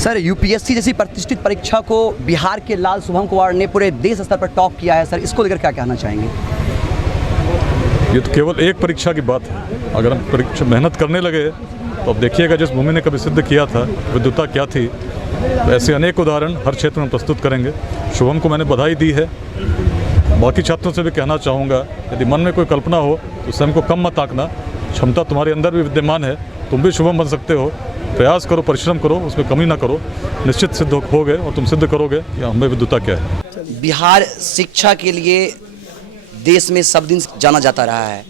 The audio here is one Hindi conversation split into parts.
सर, यूपीएससी जैसी प्रतिष्ठित परीक्षा को बिहार के लाल शुभम कुमार ने पूरे देश स्तर पर टॉप किया है। सर, इसको लेकर क्या कहना चाहेंगे? ये तो केवल एक परीक्षा की बात है। अगर हम परीक्षा मेहनत करने लगे तो अब देखिएगा, जिस भूमि ने कभी सिद्ध किया था विद्वता क्या थी, तो ऐसे अनेक उदाहरण हर क्षेत्र में प्रस्तुत करेंगे। शुभम को मैंने बधाई दी है। बाकी छात्रों से भी कहना चाहूँगा, यदि मन में कोई कल्पना हो तो स्वयं को कम मत आंकना। क्षमता तुम्हारे अंदर भी विद्यमान है, तुम भी शुभम बन सकते हो। प्रयास करो, परिश्रम करो, उसमें कमी ना करो, निश्चित सिद्ध होगे और तुम सिद्ध करोगे कि हमें विद्वता क्या है। बिहार शिक्षा के लिए देश में सब दिन जाना जाता रहा है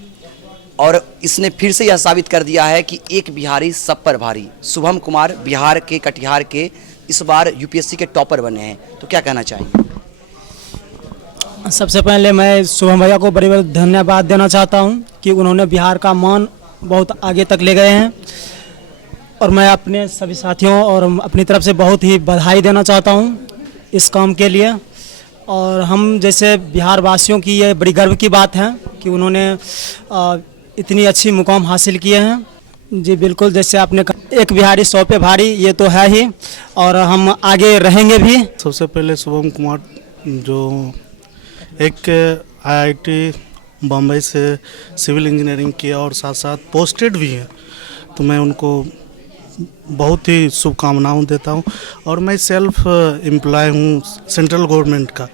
और इसने फिर से यह साबित कर दिया है कि एक बिहारी सब पर भारी। शुभम कुमार बिहार के कटिहार के इस बार यूपीएससी के टॉपर बने हैं, तो क्या कहना चाहेंगे? सबसे पहले मैं शुभम भैया को बड़ी बड़ी धन्यवाद देना चाहता हूं कि उन्होंने बिहार का मान बहुत आगे तक ले गए हैं, और मैं अपने सभी साथियों और अपनी तरफ से बहुत ही बधाई देना चाहता हूं इस काम के लिए। और हम जैसे बिहार वासियों की ये बड़ी गर्व की बात है कि उन्होंने इतनी अच्छी मुकाम हासिल किए हैं। जी बिल्कुल, जैसे आपने कहा, एक बिहारी 100 पे भारी, ये तो है ही, और हम आगे रहेंगे भी। सबसे पहले शुभम कुमार जो एक आईआईटी बम्बई से सिविल इंजीनियरिंग किया और साथ साथ पोस्टेड भी हैं, तो मैं उनको बहुत ही शुभकामनाएं देता हूं। और मैं सेल्फ एम्प्लॉय हूं सेंट्रल गवर्नमेंट का,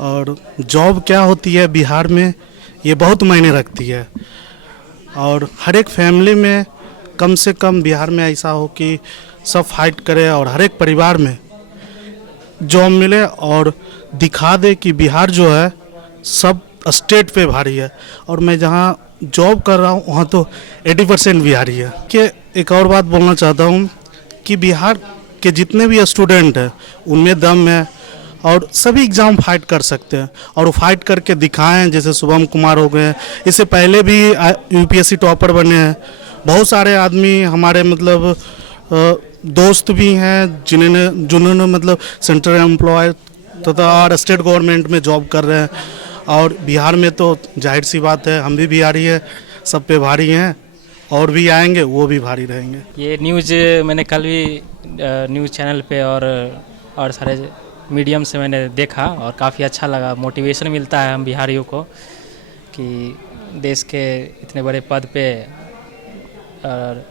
और जॉब क्या होती है बिहार में ये बहुत मायने रखती है। और हर एक फैमिली में कम से कम बिहार में ऐसा हो कि सब फाइट करे और हर एक परिवार में जॉब मिले और दिखा दे कि बिहार जो है सब स्टेट पे भारी है। और मैं जहाँ जॉब कर रहा हूँ वहाँ तो 80% बिहारी है। कि एक और बात बोलना चाहता हूँ कि बिहार के जितने भी स्टूडेंट हैं उनमें दम है और सभी एग्ज़ाम फाइट कर सकते हैं, और वो फाइट करके दिखाएं। जैसे शुभम कुमार हो गए, इससे पहले भी यूपीएससी टॉपर बने हैं। बहुत सारे आदमी हमारे मतलब दोस्त भी हैं जिन्होंने मतलब सेंट्रल एम्प्लॉय तथा और स्टेट गवर्नमेंट में जॉब कर रहे हैं। और बिहार में तो जाहिर सी बात है, हम भी बिहारी हैं, सब पे भारी हैं, और भी आएंगे वो भी भारी रहेंगे। ये न्यूज़ मैंने कल भी न्यूज़ चैनल पे और सारे मीडियम से मैंने देखा और काफ़ी अच्छा लगा। मोटिवेशन मिलता है हम बिहारियों को कि देश के इतने बड़े पद पे और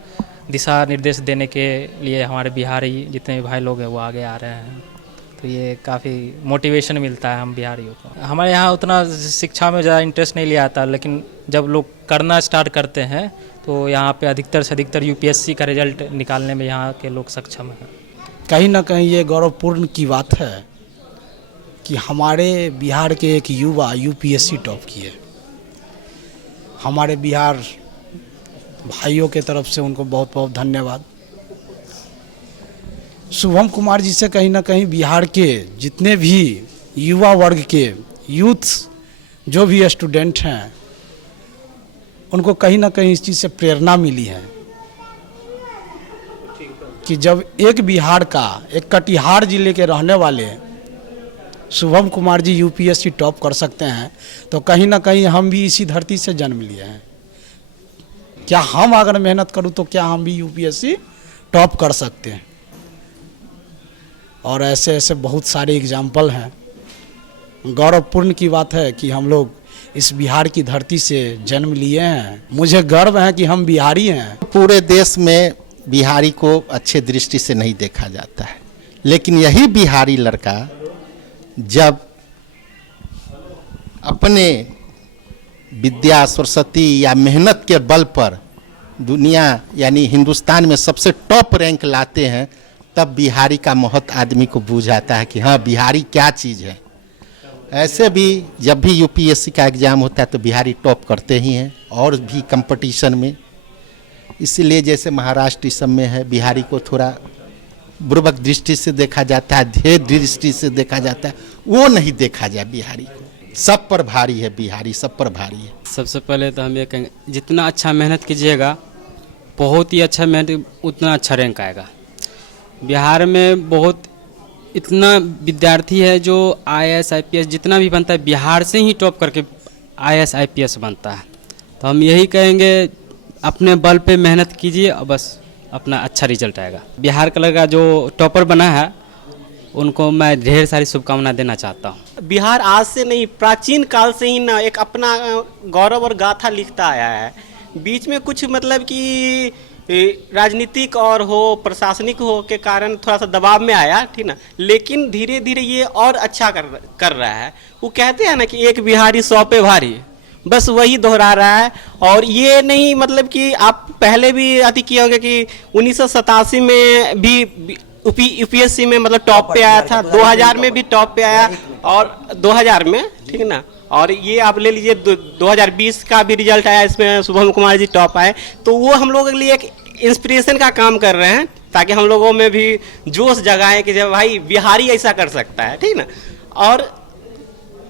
दिशा निर्देश देने के लिए हमारे बिहारी जितने भी भाई लोग हैं वो आगे आ रहे हैं, तो ये काफ़ी मोटिवेशन मिलता है हम बिहारियों को। हमारे यहाँ उतना शिक्षा में ज़्यादा इंटरेस्ट नहीं लिया आता, लेकिन जब लोग करना स्टार्ट करते हैं तो यहाँ पे अधिकतर से अधिकतर यूपीएससी का रिजल्ट निकालने में यहाँ के लोग सक्षम हैं। कहीं ना कहीं ये गौरवपूर्ण की बात है कि हमारे बिहार के एक युवा यूपीएससी टॉप किए। हमारे बिहार भाइयों के तरफ से उनको बहुत बहुत धन्यवाद। शुभम कुमार जी से कहीं ना कहीं बिहार के जितने भी युवा वर्ग के यूथ जो भी स्टूडेंट हैं उनको कहीं ना कहीं इस चीज़ से प्रेरणा मिली है कि जब एक बिहार का, एक कटिहार जिले के रहने वाले शुभम कुमार जी यूपीएससी टॉप कर सकते हैं, तो कहीं ना कहीं हम भी इसी धरती से जन्म लिए हैं। क्या हम अगर मेहनत करूं तो क्या हम भी यूपीएससी टॉप कर सकते हैं? और ऐसे ऐसे बहुत सारे एग्जाम्पल हैं। गौरवपूर्ण की बात है कि हम लोग इस बिहार की धरती से जन्म लिए हैं। मुझे गर्व है कि हम बिहारी हैं। पूरे देश में बिहारी को अच्छे दृष्टि से नहीं देखा जाता है, लेकिन यही बिहारी लड़का जब अपने विद्या, सरस्वती या मेहनत के बल पर दुनिया यानी हिंदुस्तान में सबसे टॉप रैंक लाते हैं, तब बिहारी का महत्व आदमी को बूझ आता है कि हाँ बिहारी क्या चीज़ है। ऐसे भी जब भी यूपीएससी का एग्ज़ाम होता है तो बिहारी टॉप करते ही हैं, और भी कंपटीशन में। इसलिए जैसे महाराष्ट्र इस सब में है, बिहारी को थोड़ा बुर्बक दृष्टि से देखा जाता है, ध्येय दृष्टि से देखा जाता है, वो नहीं देखा जाए बिहारी को। सब पर भारी है बिहारी, सब पर भारी है। सबसे पहले तो हम ये कहेंगे, जितना अच्छा मेहनत कीजिएगा, बहुत ही अच्छा मेहनत, उतना अच्छा रैंक आएगा। बिहार में बहुत इतना विद्यार्थी है जो आईएएस आईपीएस जितना भी बनता है बिहार से ही टॉप करके आईएएस आईपीएस बनता है। तो हम यही कहेंगे, अपने बल पे मेहनत कीजिए और बस अपना अच्छा रिजल्ट आएगा। बिहार का लड़का जो टॉपर बना है उनको मैं ढेर सारी शुभकामनाएं देना चाहता हूँ। बिहार आज से नहीं, प्राचीन काल से ही ना एक अपना गौरव और गाथा लिखता आया है। बीच में कुछ मतलब कि राजनीतिक और हो प्रशासनिक हो के कारण थोड़ा सा दबाव में आया, ठीक ना, लेकिन धीरे धीरे ये और अच्छा कर रहा है। वो कहते हैं ना कि एक बिहारी 100 पे भारी, बस वही दोहरा रहा है। और ये नहीं मतलब कि आप पहले भी अति किए होंगे कि 1987 में भी यूपीएससी में मतलब टॉप पे आया था, 2000 में भी टॉप पे आया, और 2000 में, ठीक ना, और ये आप ले लीजिए 2020 का भी रिजल्ट आया, इसमें शुभम कुमार जी टॉप आए। तो वो हम लोगों के लिए एक इंस्पिरेशन का काम कर रहे हैं, ताकि हम लोगों में भी जोश जगाएं कि जब भाई बिहारी ऐसा कर सकता है, ठीक ना। और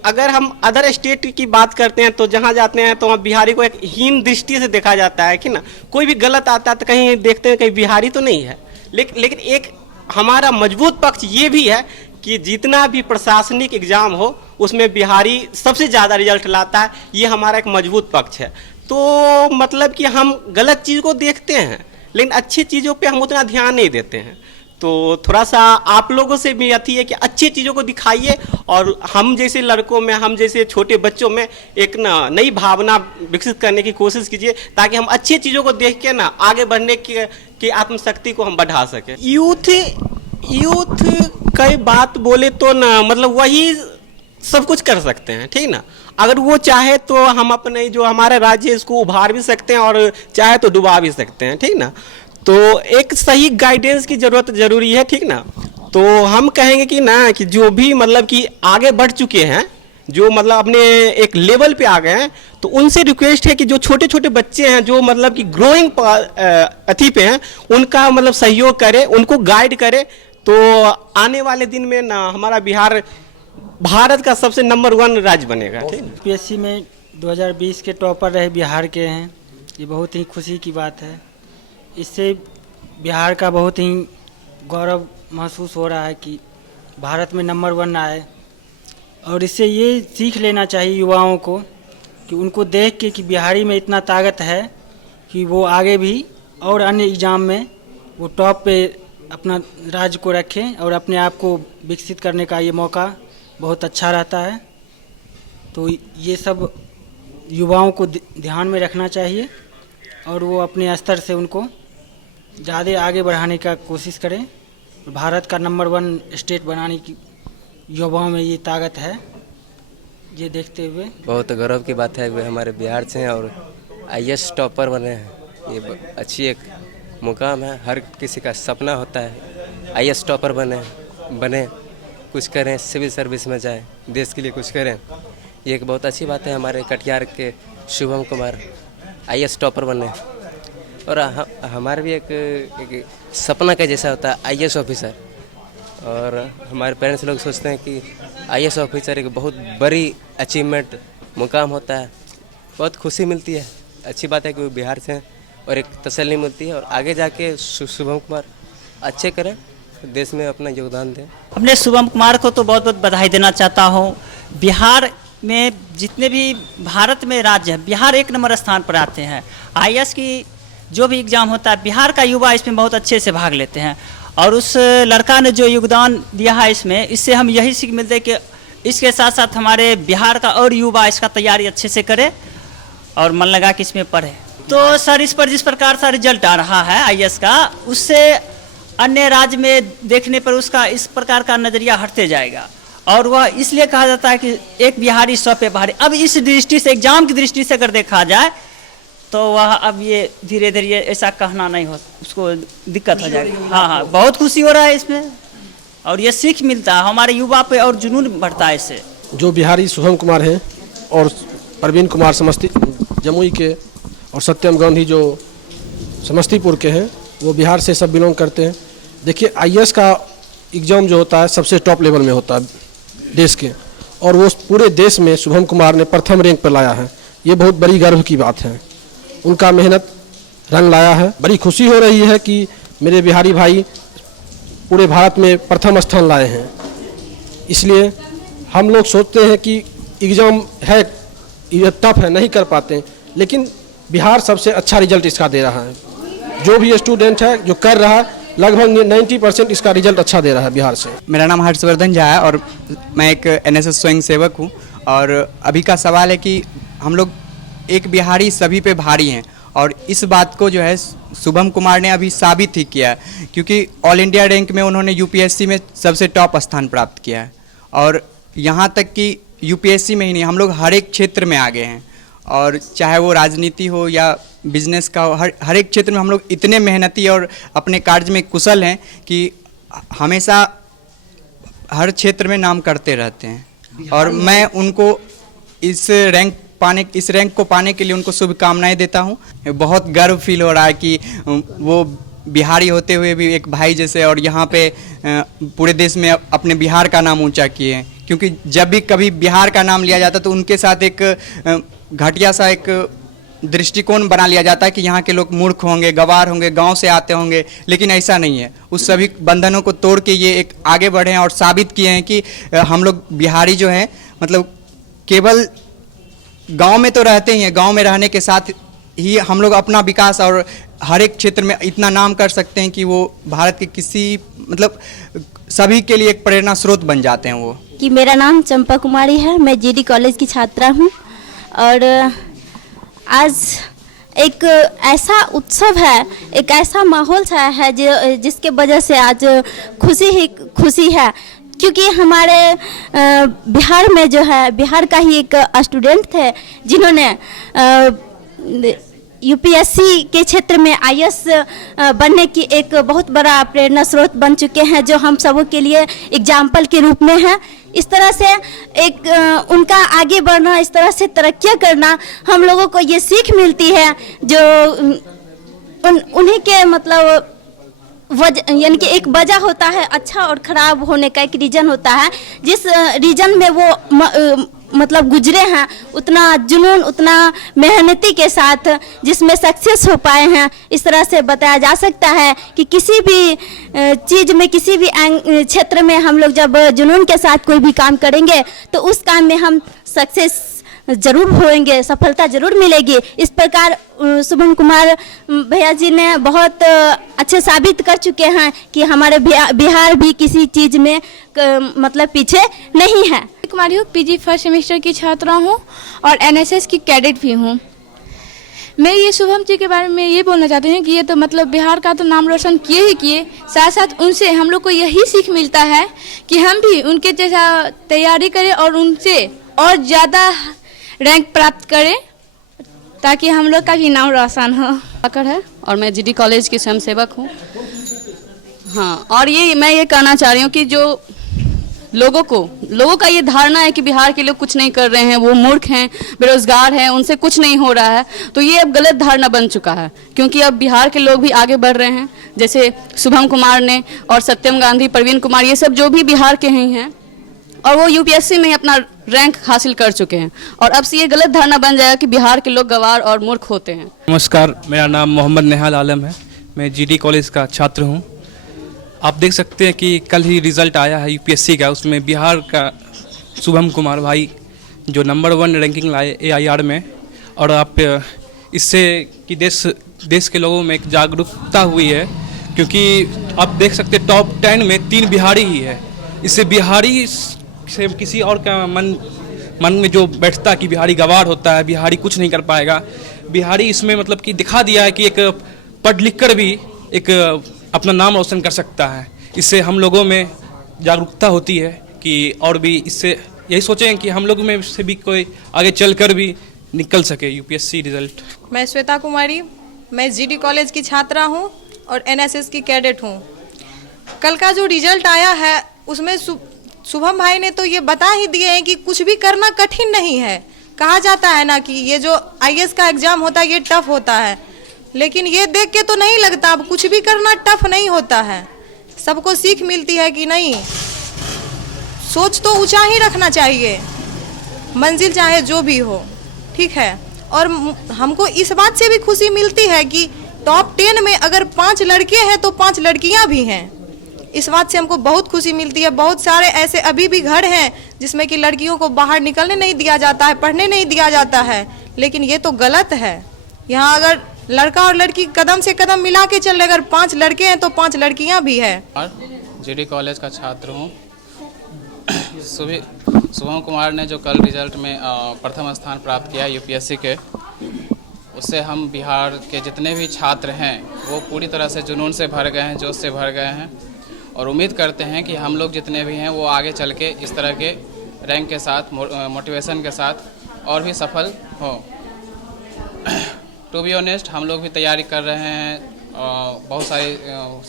अगर हम अदर स्टेट की बात करते हैं तो जहाँ जाते हैं तो वहाँ बिहारी को एक हीन दृष्टि से देखा जाता है कि ना, कोई भी गलत आता है तो कहीं देखते हैं कहीं बिहारी तो नहीं है। लेकिन एक हमारा मजबूत पक्ष ये भी है कि जितना भी प्रशासनिक एग्जाम हो उसमें बिहारी सबसे ज़्यादा रिजल्ट लाता है, ये हमारा एक मजबूत पक्ष है। तो मतलब कि हम गलत चीज़ को देखते हैं लेकिन अच्छी चीज़ों पे हम उतना ध्यान नहीं देते हैं। तो थोड़ा सा आप लोगों से भी अति है कि अच्छी चीज़ों को दिखाइए, और हम जैसे लड़कों में, हम जैसे छोटे बच्चों में एक ना नई भावना विकसित करने की कोशिश कीजिए, ताकि हम अच्छी चीज़ों को देख के ना आगे बढ़ने की आत्मशक्ति को हम बढ़ा सकें। यूथ कई बात बोले तो ना मतलब वही सब कुछ कर सकते हैं, ठीक ना। अगर वो चाहे तो हम अपने जो हमारा राज्य है इसको उभार भी सकते हैं, और चाहे तो डुबा भी सकते हैं, ठीक ना। तो एक सही गाइडेंस की ज़रूरत जरूरी है, ठीक ना। तो हम कहेंगे कि ना कि जो भी मतलब कि आगे बढ़ चुके हैं, जो मतलब अपने एक लेवल पे आ गए हैं, तो उनसे रिक्वेस्ट है कि जो छोटे छोटे बच्चे हैं जो मतलब कि ग्रोइंग अथी पे हैं, उनका मतलब सहयोग करें, उनको गाइड करें। तो आने वाले दिन में ना हमारा बिहार भारत का सबसे नंबर 1 राज्य बनेगा। यूपीएससी में 2020 के टॉपर रहे बिहार के हैं, ये बहुत ही खुशी की बात है। इससे बिहार का बहुत ही गौरव महसूस हो रहा है कि भारत में नंबर 1 आए। और इससे ये सीख लेना चाहिए युवाओं को कि उनको देख के कि बिहारी में इतना ताकत है कि वो आगे भी और अन्य एग्ज़ाम में वो टॉप पे अपना राज्य को रखें, और अपने आप को विकसित करने का ये मौका बहुत अच्छा रहता है। तो ये सब युवाओं को ध्यान में रखना चाहिए, और वो अपने स्तर से उनको ज़्यादा आगे बढ़ाने का कोशिश करें। भारत का नंबर 1 स्टेट बनाने की युवाओं में ये ताकत है। ये देखते हुए बहुत गौरव की बात है, वे हमारे बिहार से हैं और आईएएस टॉपर बने हैं। ये अच्छी एक मुकाम है, हर किसी का सपना होता है आईएएस टॉपर बने कुछ करें, सिविल सर्विस में जाएं, देश के लिए कुछ करें। ये एक बहुत अच्छी बात है। हमारे कटिहार के शुभम कुमार आईएएस टॉपर बने, और हमारा भी एक सपना का जैसा होता है आईएएस ऑफिसर। और हमारे पेरेंट्स लोग सोचते हैं कि आईएएस ऑफिसर एक बहुत बड़ी अचीवमेंट मुकाम होता है, बहुत खुशी मिलती है। अच्छी बात है कि वो बिहार से हैं और एक तसल्ली मिलती है, और आगे जाके शुभम कुमार अच्छे करें, देश में अपना योगदान दें। अपने शुभम कुमार को तो बहुत बहुत बधाई देना चाहता हूँ। बिहार में जितने भी भारत में राज्य हैं, बिहार 1 नंबर स्थान पर आते हैं। आईएएस की जो भी एग्ज़ाम होता है, बिहार का युवा इसमें बहुत अच्छे से भाग लेते हैं, और उस लड़का ने जो योगदान दिया है इसमें, इससे हम यही सीख मिलते हैं कि इसके साथ साथ हमारे बिहार का और युवा इसका तैयारी अच्छे से करे और मन लगा कि इसमें पढ़े। तो सर इस पर जिस प्रकार से रिजल्ट आ रहा है आईएएस का, उससे अन्य राज्य में देखने पर उसका इस प्रकार का नज़रिया हटते जाएगा, और वह इसलिए कहा जाता है कि एक बिहारी 100 पे भारी। अब इस दृष्टि से, एग्जाम की दृष्टि से अगर देखा जाए तो वह अब ये धीरे धीरे ऐसा कहना नहीं हो, उसको दिक्कत हो जाएगी। हाँ, बहुत खुशी हो रहा है इसमें, और ये सीख मिलता है हमारे युवा पे, और जुनून बढ़ता है इससे। जो बिहारी शुभम कुमार हैं और प्रवीण कुमार जमुई के, और सत्यम गांधी जो समस्तीपुर के हैं, वो बिहार से सब बिलोंग करते हैं। देखिए आईएएस का एग्ज़ाम जो होता है सबसे टॉप लेवल में होता है देश के, और वो पूरे देश में शुभम कुमार ने प्रथम रैंक पर लाया है। ये बहुत बड़ी गर्व की बात है, उनका मेहनत रंग लाया है। बड़ी खुशी हो रही है कि मेरे बिहारी भाई पूरे भारत में प्रथम स्थान लाए हैं। इसलिए हम लोग सोचते हैं कि एग्ज़ाम है, ये टफ है, नहीं कर पाते, लेकिन बिहार सबसे अच्छा रिजल्ट इसका दे रहा है। जो भी स्टूडेंट है जो कर रहा है लगभग 90% इसका रिजल्ट अच्छा दे रहा है बिहार से। मेरा नाम हर्षवर्धन झा है और मैं एक एनएसएस स्वयं सेवक हूँ। और अभी का सवाल है कि हम लोग एक बिहारी सभी पे भारी हैं और इस बात को जो है शुभम कुमार ने अभी साबित ही किया है, क्योंकि ऑल इंडिया रैंक में उन्होंने यूपीएससी में सबसे टॉप स्थान प्राप्त किया है। और यहाँ तक कि यूपीएससी में ही नहीं, हम लोग हर एक क्षेत्र में आगे हैं, और चाहे वो राजनीति हो या बिजनेस का हो, हर एक क्षेत्र में हम लोग इतने मेहनती और अपने कार्य में कुशल हैं कि हमेशा हर क्षेत्र में नाम करते रहते हैं। और मैं उनको इस रैंक को पाने के लिए उनको शुभकामनाएं देता हूं। बहुत गर्व फील हो रहा है कि वो बिहारी होते हुए भी एक भाई जैसे और यहाँ पे पूरे देश में अपने बिहार का नाम ऊंचा किए हैं, क्योंकि जब भी कभी बिहार का नाम लिया जाता तो उनके साथ एक घटिया सा एक दृष्टिकोण बना लिया जाता है कि यहाँ के लोग मूर्ख होंगे, गवार होंगे, गांव से आते होंगे, लेकिन ऐसा नहीं है। उस सभी बंधनों को तोड़ के ये एक आगे बढ़े हैं और साबित किए हैं कि हम लोग बिहारी जो हैं मतलब केवल गांव में तो रहते ही हैं, गांव में रहने के साथ ही हम लोग अपना विकास और हर एक क्षेत्र में इतना नाम कर सकते हैं कि वो भारत के किसी मतलब सभी के लिए एक प्रेरणा स्रोत बन जाते हैं वो। कि मेरा नाम चंपा कुमारी है, मैं जीडी कॉलेज की छात्रा हूँ और आज एक ऐसा उत्सव है, एक ऐसा माहौल छाया है जिसके वजह से आज खुशी ही खुशी है, क्योंकि हमारे बिहार में जो है बिहार का ही एक स्टूडेंट थे जिन्होंने यूपीएससी के क्षेत्र में आईएएस बनने की एक बहुत बड़ा प्रेरणा स्रोत बन चुके हैं, जो हम सबों के लिए एग्जाम्पल के रूप में है। इस तरह से एक उनका आगे बढ़ना, इस तरह से तरक्की करना हम लोगों को ये सीख मिलती है जो उन्हीं के मतलब यानी कि एक वजह होता है अच्छा और ख़राब होने का, एक रीजन होता है। जिस रीजन में वो मतलब गुजरे हैं उतना जुनून, उतना मेहनती के साथ जिसमें सक्सेस हो पाए हैं, इस तरह से बताया जा सकता है कि किसी भी चीज़ में, किसी भी क्षेत्र में हम लोग जब जुनून के साथ कोई भी काम करेंगे तो उस काम में हम सक्सेस जरूर होंगे, सफलता जरूर मिलेगी। इस प्रकार शुभम कुमार भैया जी ने बहुत अच्छे साबित कर चुके हैं कि हमारे बिहार भी किसी चीज़ में मतलब पीछे नहीं है। कुमारी हूँ, पीजी फर्स्ट सेमेस्टर की छात्रा हूँ और एनएसएस की कैडेट भी हूँ। मैं ये शुभम जी के बारे में ये बोलना चाहती हूँ कि ये तो मतलब बिहार का तो नाम रोशन किए ही किए, साथ साथ उनसे हम लोग को यही सीख मिलता है कि हम भी उनके जैसा तैयारी करें और उनसे और ज़्यादा रैंक प्राप्त करें ताकि हम लोग का भी नाम रोशन हो। आकर है और मैं जीडी कॉलेज की स्वयं सेवक हूँ। हाँ, और ये मैं ये कहना चाह रही हूँ कि जो लोगों का ये धारणा है कि बिहार के लोग कुछ नहीं कर रहे हैं, वो मूर्ख हैं, बेरोजगार हैं, उनसे कुछ नहीं हो रहा है, तो ये अब गलत धारणा बन चुका है, क्योंकि अब बिहार के लोग भी आगे बढ़ रहे हैं। जैसे शुभम कुमार ने और सत्यम गांधी, प्रवीण कुमार, ये सब जो भी बिहार के ही हैं और वो यूपीएससी में अपना रैंक हासिल कर चुके हैं, और अब से ये गलत धारणा बन जाएगा कि बिहार के लोग गवार और मूर्ख होते हैं। नमस्कार, मेरा नाम मोहम्मद नेहाल आलम है, मैं जीडी कॉलेज का छात्र हूँ। आप देख सकते हैं कि कल ही रिज़ल्ट आया है यूपीएससी का, उसमें बिहार का शुभम कुमार भाई जो नंबर 1 रैंकिंग लाए एआईआर में, और आप इससे कि देश के लोगों में एक जागरूकता हुई है, क्योंकि आप देख सकते हैं टॉप 10 में 3 बिहारी ही है। इससे बिहारी से किसी और का मन में जो बैठता कि बिहारी गवार होता है, बिहारी कुछ नहीं कर पाएगा, बिहारी इसमें मतलब कि दिखा दिया है कि एक पढ़ लिख कर भी एक अपना नाम रोशन कर सकता है। इससे हम लोगों में जागरूकता होती है कि और भी इससे यही सोचें कि हम लोग में से भी कोई आगे चलकर भी निकल सके यूपीएससी रिजल्ट। मैं श्वेता कुमारी, मैं जीडी कॉलेज की छात्रा हूं और एनएसएस की कैडेट हूं। कल का जो रिजल्ट आया है उसमें शुभम भाई ने तो ये बता ही दिए हैं कि कुछ भी करना कठिन नहीं है। कहा जाता है ना कि ये जो आईएएस का एग्ज़ाम होता है ये टफ होता है, लेकिन ये देख के तो नहीं लगता अब कुछ भी करना टफ नहीं होता है। सबको सीख मिलती है कि नहीं, सोच तो ऊंचा ही रखना चाहिए, मंजिल चाहे जो भी हो, ठीक है। और हमको इस बात से भी खुशी मिलती है कि टॉप 10 में अगर 5 लड़के हैं तो 5 लड़कियां भी हैं। इस बात से हमको बहुत खुशी मिलती है। बहुत सारे ऐसे अभी भी घर हैं जिसमें कि लड़कियों को बाहर निकलने नहीं दिया जाता है, पढ़ने नहीं दिया जाता है, लेकिन ये तो गलत है। यहाँ अगर लड़का और लड़की कदम से कदम मिला के चल रहे। अगर 5 लड़के हैं तो 5 लड़कियां भी है। और जीडी कॉलेज का छात्र हूँ। शुभम कुमार ने जो कल रिजल्ट में प्रथम स्थान प्राप्त किया यूपीएससी के, उससे हम बिहार के जितने भी छात्र हैं वो पूरी तरह से जुनून से भर गए हैं, जोश से भर गए हैं और उम्मीद करते हैं कि हम लोग जितने भी हैं वो आगे चल के इस तरह के रैंक के साथ, मोटिवेशन के साथ और भी सफल हो। टू बी ऑनेस्ट हम लोग भी तैयारी कर रहे हैं बहुत सारी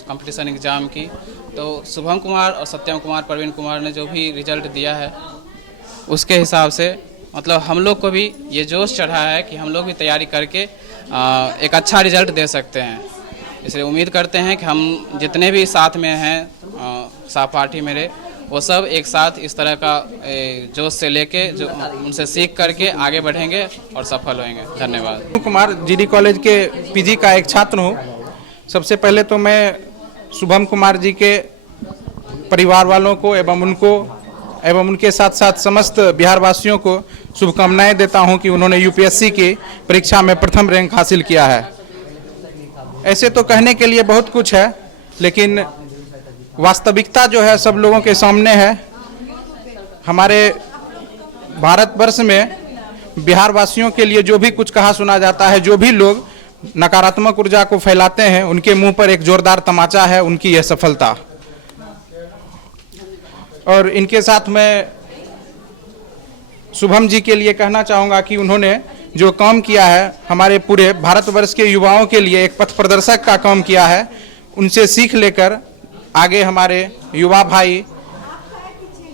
कंपटीशन एग्ज़ाम की। तो शुभम कुमार और सत्यम कुमार, प्रवीण कुमार ने जो भी रिजल्ट दिया है उसके हिसाब से मतलब हम लोग को भी ये जोश चढ़ा है कि हम लोग भी तैयारी करके एक अच्छा रिजल्ट दे सकते हैं। इसलिए उम्मीद करते हैं कि हम जितने भी साथ में हैं सहपाठी मेरे, वो सब एक साथ इस तरह का जोश से लेके जो उनसे सीख करके आगे बढ़ेंगे और सफल होंगे। धन्यवाद। कुमार जीडी कॉलेज के पीजी का एक छात्र हूँ। सबसे पहले तो मैं शुभम कुमार जी के परिवार वालों को एवं उनके साथ साथ समस्त बिहार वासियों को शुभकामनाएं देता हूं कि उन्होंने यूपीएससी की परीक्षा में प्रथम रैंक हासिल किया है। ऐसे तो कहने के लिए बहुत कुछ है, लेकिन वास्तविकता जो है सब लोगों के सामने है। हमारे भारतवर्ष में बिहार वासियों के लिए जो भी कुछ कहा सुना जाता है, जो भी लोग नकारात्मक ऊर्जा को फैलाते हैं, उनके मुंह पर एक जोरदार तमाचा है उनकी यह सफलता। और इनके साथ मैं शुभम जी के लिए कहना चाहूँगा कि उन्होंने जो काम किया है हमारे पूरे भारतवर्ष के युवाओं के लिए एक पथ प्रदर्शक का काम किया है। उनसे सीख लेकर आगे हमारे युवा भाई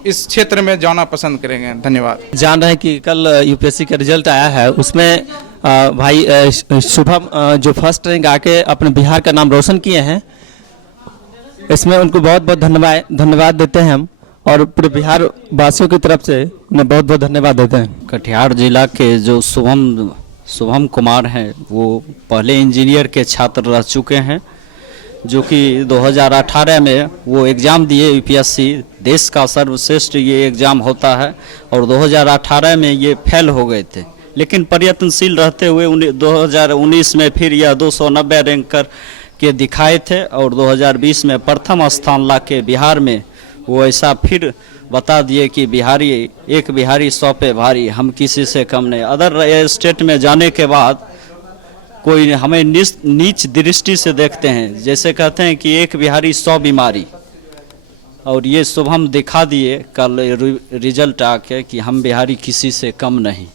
इस क्षेत्र में जाना पसंद करेंगे। धन्यवाद। जान रहे हैं कि कल यूपीएससी का रिजल्ट आया है, उसमें भाई शुभम जो फर्स्ट रैंक आके अपने बिहार का नाम रोशन किए हैं, इसमें उनको बहुत बहुत धन्यवाद देते हैं हम और पूरे बिहार वासियों की तरफ से उन्हें बहुत बहुत धन्यवाद देते हैं। कटिहार जिला के जो शुभम कुमार हैं वो पहले इंजीनियर के छात्र रह चुके हैं, जो कि 2018 में वो एग्ज़ाम दिए यूपीएससी, देश का सर्वश्रेष्ठ ये एग्ज़ाम होता है, और 2018 में ये फेल हो गए थे, लेकिन प्रयत्नशील रहते हुए 2019 में फिर यह 290 रैंक कर के दिखाए थे और 2020 में प्रथम स्थान ला के बिहार में वो ऐसा फिर बता दिए कि एक बिहारी 100 पे भारी, हम किसी से कम नहीं। अदर स्टेट में जाने के बाद कोई हमें नीच दृष्टि से देखते हैं, जैसे कहते हैं कि एक बिहारी 100 बीमारी, और ये शुभम दिखा दिए कल रिजल्ट आके कि हम बिहारी किसी से कम नहीं।